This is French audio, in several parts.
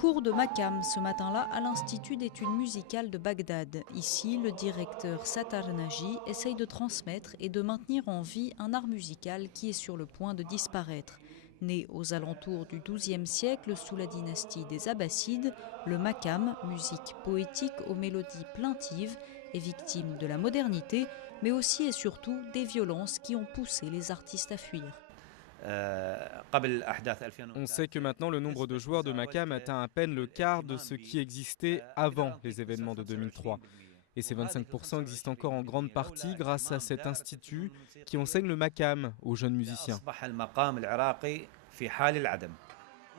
Cours de makam ce matin-là à l'Institut d'études musicales de Bagdad. Ici, le directeur Sattar Naji essaye de transmettre et de maintenir en vie un art musical qui est sur le point de disparaître. Né aux alentours du XIIe siècle sous la dynastie des Abbassides, le makam, musique poétique aux mélodies plaintives, est victime de la modernité, mais aussi et surtout des violences qui ont poussé les artistes à fuir. On sait que maintenant le nombre de joueurs de Makam atteint à peine le quart de ce qui existait avant les événements de 2003. Et ces 25% existent encore en grande partie grâce à cet institut qui enseigne le Makam aux jeunes musiciens.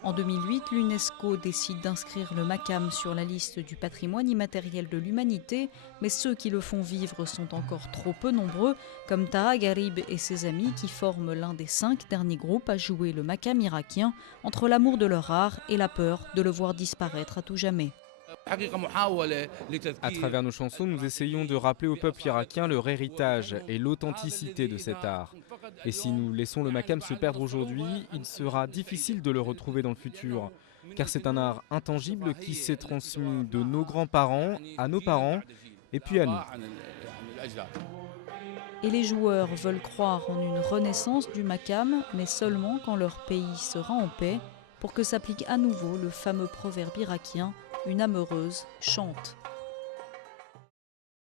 En 2008, l'UNESCO décide d'inscrire le makam sur la liste du patrimoine immatériel de l'humanité, mais ceux qui le font vivre sont encore trop peu nombreux, comme Taha Garib et ses amis qui forment l'un des 5 derniers groupes à jouer le makam irakien entre l'amour de leur art et la peur de le voir disparaître à tout jamais. À travers nos chansons, nous essayons de rappeler au peuple irakien leur héritage et l'authenticité de cet art. Et si nous laissons le makam se perdre aujourd'hui, il sera difficile de le retrouver dans le futur. Car c'est un art intangible qui s'est transmis de nos grands-parents à nos parents et puis à nous. Et les joueurs veulent croire en une renaissance du makam, mais seulement quand leur pays sera en paix, pour que s'applique à nouveau le fameux proverbe irakien « Une âme heureuse chante ».